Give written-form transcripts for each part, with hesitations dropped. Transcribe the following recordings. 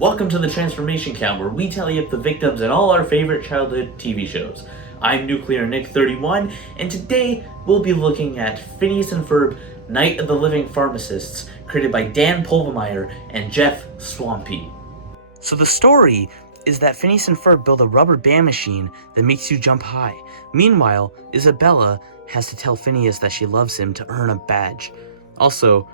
Welcome to the Transformation Count, where we tally up the victims in all our favorite childhood TV shows. I'm Nuclear Nick 31, and today we'll be looking at Phineas and Ferb, Night of the Living Pharmacists, created by Dan Pulvermeyer and Jeff Swampy. So the story is that Phineas and Ferb build a rubber band machine that makes you jump high. Meanwhile, Isabella has to tell Phineas that she loves him to earn a badge. Also,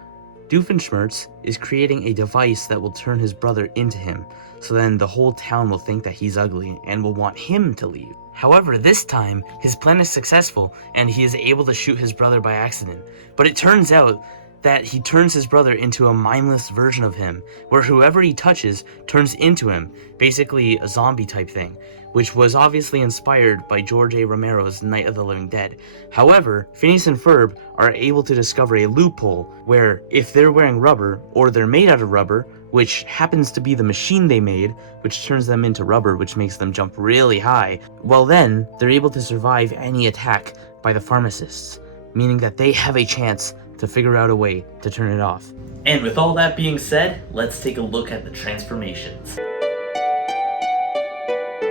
Doofenshmirtz is creating a device that will turn his brother into him, so then the whole town will think that he's ugly and will want him to leave. However, this time, his plan is successful and he is able to shoot his brother by accident. But it turns out that he turns his brother into a mindless version of him, where whoever he touches turns into him, basically a zombie type thing, which was obviously inspired by George A. Romero's Night of the Living Dead. However, Phineas and Ferb are able to discover a loophole where if they're wearing rubber, or they're made out of rubber, which happens to be the machine they made, which turns them into rubber, which makes them jump really high, well then, they're able to survive any attack by the pharmacists, meaning that they have a chance to figure out a way to turn it off. And with all that being said, let's take a look at the transformations.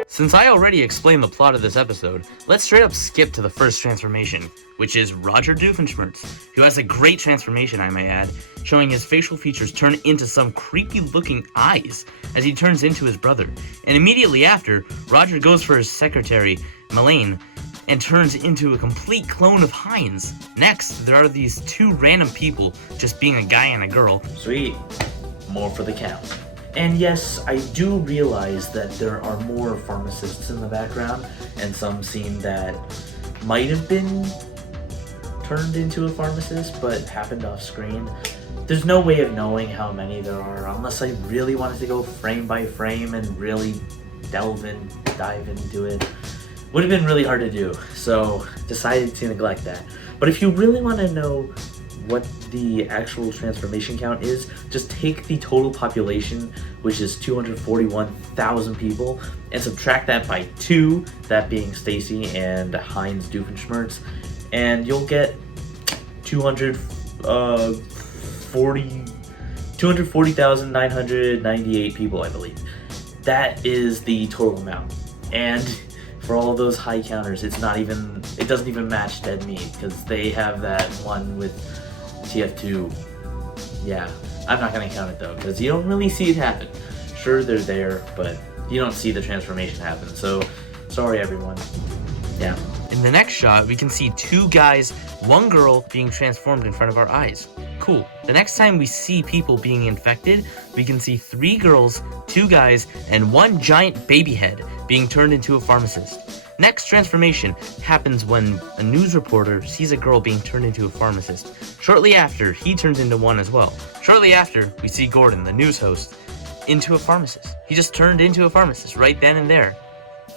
Since I already explained the plot of this episode, let's straight up skip to the first transformation, which is Roger Doofenshmirtz, who has a great transformation, I may add, showing his facial features turn into some creepy looking eyes as he turns into his brother. And immediately after, Roger goes for his secretary, Melaine, and turns into a complete clone of Heinz. Next, there are these two random people just being a guy and a girl. Sweet. More for the count. And yes, I do realize that there are more pharmacists in the background, and some scene that might have been turned into a pharmacist, but happened off screen. There's no way of knowing how many there are, unless I really wanted to go frame by frame and really dive into it. Would have been really hard to do, so decided to neglect that. But if you really want to know what the actual transformation count is, just take the total population, which is 241,000 people, and subtract that by 2, that being Stacy and Heinz Doofenshmirtz, and you'll get 240,998 people, I believe. That is the total amount. And for all of those high counters, it doesn't even match DeadMeat, because they have that one with TF2. Yeah, I'm not gonna count it though, because you don't really see it happen. Sure, they're there, but you don't see the transformation happen, so sorry everyone. Yeah. In the next shot, we can see 2 guys, 1 girl being transformed in front of our eyes. Cool. The next time we see people being infected, we can see 3 girls, 2 guys, and 1 giant baby head being turned into a pharmacist. Next transformation happens when a news reporter sees a girl being turned into a pharmacist. Shortly after, he turns into one as well. Shortly after, we see Gordon, the news host, into a pharmacist. He just turned into a pharmacist right then and there.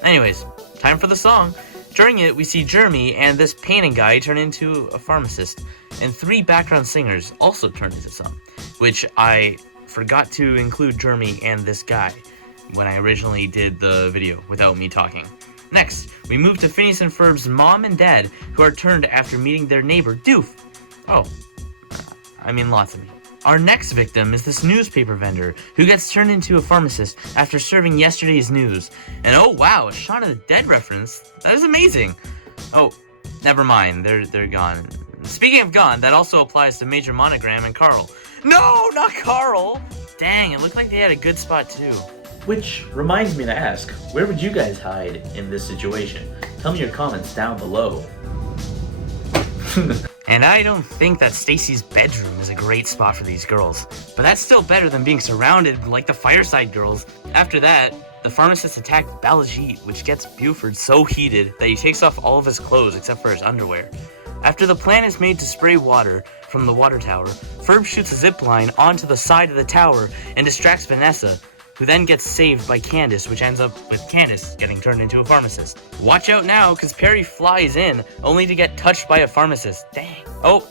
Anyways, time for the song. During it, we see Jeremy and this painting guy turn into a pharmacist, and 3 background singers also turn into some, which I forgot to include Jeremy and this guy when I originally did the video without me talking. Next, we move to Phineas and Ferb's mom and dad, who are turned after meeting their neighbor, Doof. Lots of me. Our next victim is this newspaper vendor, who gets turned into a pharmacist after serving yesterday's news. And oh wow, a Shaun of the Dead reference. That is amazing. Oh, never mind, they're gone. Speaking of gone, that also applies to Major Monogram and Carl. No, not Carl! Dang, it looked like they had a good spot too. Which reminds me to ask, where would you guys hide in this situation? Tell me your comments down below. And I don't think that Stacy's bedroom is a great spot for these girls, but that's still better than being surrounded like the Fireside Girls. After that, the pharmacists attack Baljeet, which gets Buford so heated that he takes off all of his clothes except for his underwear. After the plan is made to spray water from the water tower, Ferb shoots a zip line onto the side of the tower and distracts Vanessa, who then gets saved by Candace, which ends up with Candace getting turned into a pharmacist. Watch out now, because Perry flies in, only to get touched by a pharmacist. Dang. Oh,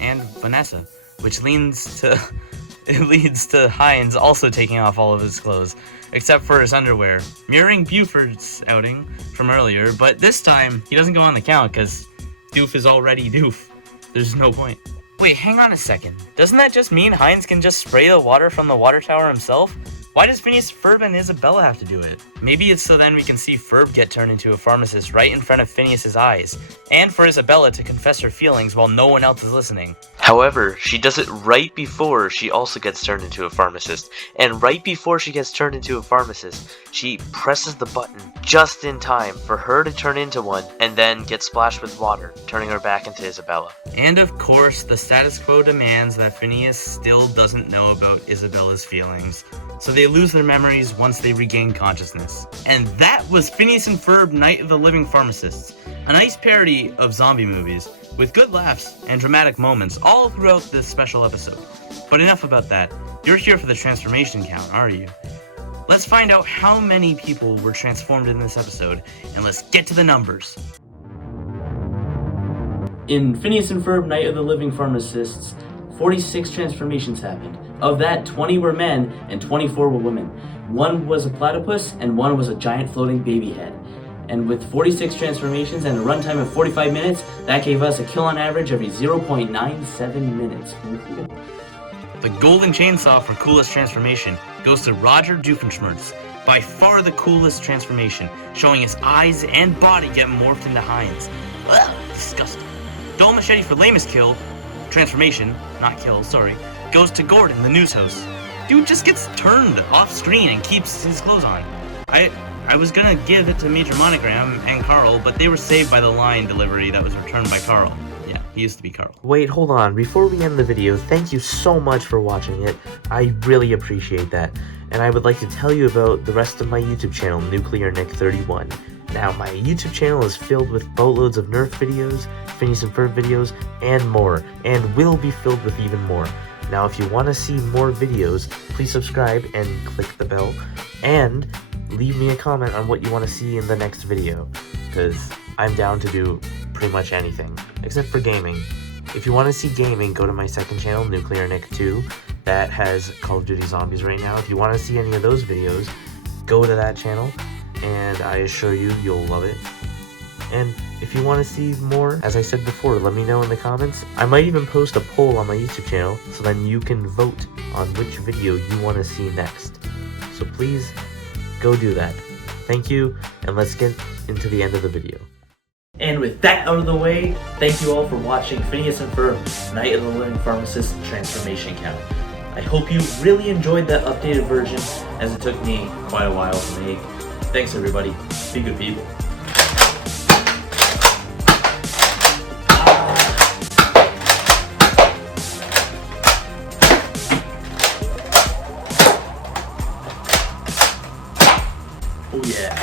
and Vanessa, which leads to Heinz also taking off all of his clothes, except for his underwear, mirroring Buford's outing from earlier, but this time he doesn't go on the count, because Doof is already Doof. There's no point. Wait, hang on a second. Doesn't that just mean Heinz can just spray the water from the water tower himself? Why does Phineas, Ferb, and Isabella have to do it? Maybe it's so then we can see Ferb get turned into a pharmacist right in front of Phineas's eyes, and for Isabella to confess her feelings while no one else is listening. However, she does it right before she also gets turned into a pharmacist, and right before she gets turned into a pharmacist, she presses the button just in time for her to turn into one and then get splashed with water, turning her back into Isabella. And of course, the status quo demands that Phineas still doesn't know about Isabella's feelings, so they lose their memories once they regain consciousness. And that was Phineas and Ferb, Night of the Living Pharmacists, a nice parody of zombie movies, with good laughs and dramatic moments all throughout this special episode. But enough about that. You're here for the transformation count, are you? Let's find out how many people were transformed in this episode, and let's get to the numbers. In Phineas and Ferb, Night of the Living Pharmacists, 46 transformations happened. Of that, 20 were men and 24 were women. One was a platypus and one was a giant floating baby head. And with 46 transformations and a runtime of 45 minutes, that gave us a kill on average every 0.97 minutes. The golden chainsaw for coolest transformation goes to Roger Doofenshmirtz, by far the coolest transformation, showing his eyes and body get morphed into hinds. Ugh, disgusting. Dull machete for lamest transformation, not kill, sorry, goes to Gordon, the news host. Dude just gets turned off screen and keeps his clothes on. I was gonna give it to Major Monogram and Carl, but they were saved by the line delivery that was returned by Carl. Yeah, he used to be Carl. Wait, hold on. Before we end the video, thank you so much for watching it. I really appreciate that. And I would like to tell you about the rest of my YouTube channel, Nuclear Nick 31. Now, my YouTube channel is filled with boatloads of Nerf videos, Phineas and Ferb videos, and more, and will be filled with even more. Now, if you want to see more videos, please subscribe and click the bell, and leave me a comment on what you want to see in the next video, because I'm down to do pretty much anything, except for gaming. If you want to see gaming, go to my second channel, Nuclear Nick 2, that has Call of Duty Zombies right now. If you want to see any of those videos, go to that channel, and I assure you, you'll love it. And if you want to see more, as I said before, let me know in the comments. I might even post a poll on my YouTube channel, so then you can vote on which video you want to see next. So please, go do that. Thank you, and let's get into the end of the video. And with that out of the way, thank you all for watching Phineas and Ferb, Night of the Living Pharmacist Transformation Count. I hope you really enjoyed that updated version, as it took me quite a while to make. Thanks everybody. Be good people. Oh yeah.